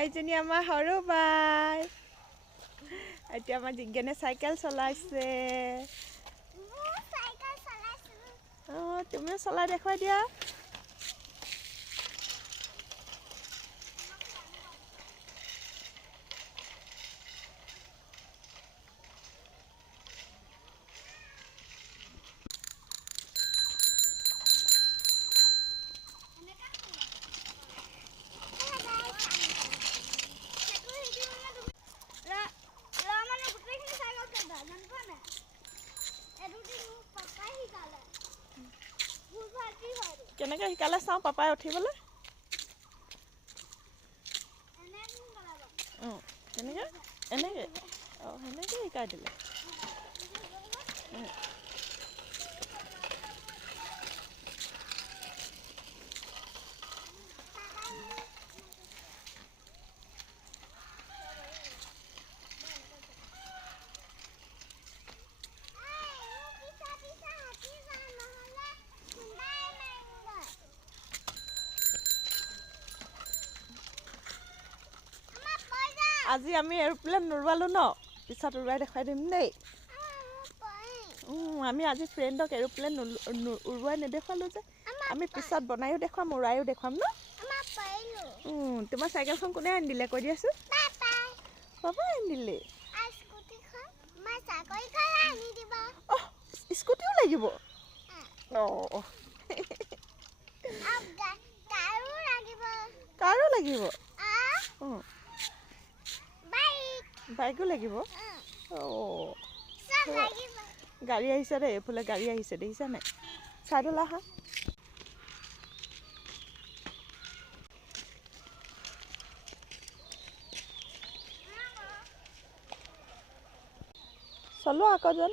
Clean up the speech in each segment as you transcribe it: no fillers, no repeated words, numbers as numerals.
এইজনী আমাৰ সৰু বাই। এতিয়া আমাৰ জিজ্ঞানে চাইকেল চলাইছে। অঁ, তুমিও চলাই দেখুৱাই দিয়া। কেনেকৈ শিকালে চাওঁ পাপাই উঠিবলৈ। অঁ, কেনেকৈ এনেকৈ অঁ সেনেকৈ শিকাই দিলে। আজি আমি এৰোপ্লেন উৰুৱালোঁ ন, পিছত উৰুৱাই দেখুৱাই দিম দেই। আমি আজি ফ্ৰেণ্ডক এৰোপ্লেন উৰুৱাই নেদেখুৱালোঁ যে, আমি পিছত বনায়ো দেখুৱাম উৰুৱায়ো দেখুৱাম ন। তোমাৰ চাইকেলখন কোনে আনি দিলে কৈ দিয়াচোন। পাপাই আনি দিলে। অহ, স্কুটিও লাগিব। অঁ, কাৰো লাগিব। অঁ, বাইকো লাগিব। অঁ, গাড়ী আহিছে দেই, এইফালে গাড়ী আহিছে দেখিছা নাই। চাইডলৈ আহা। চলোৱা আকৌ যেন।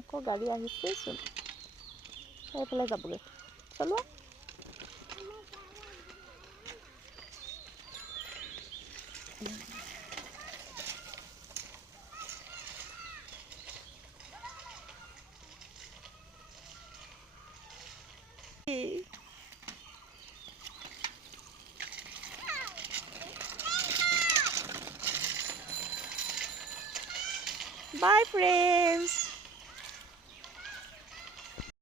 আকৌ গাড়ী আহিছেচোন, সেইফালে যাবগৈ। চলোৱা। Bye friends.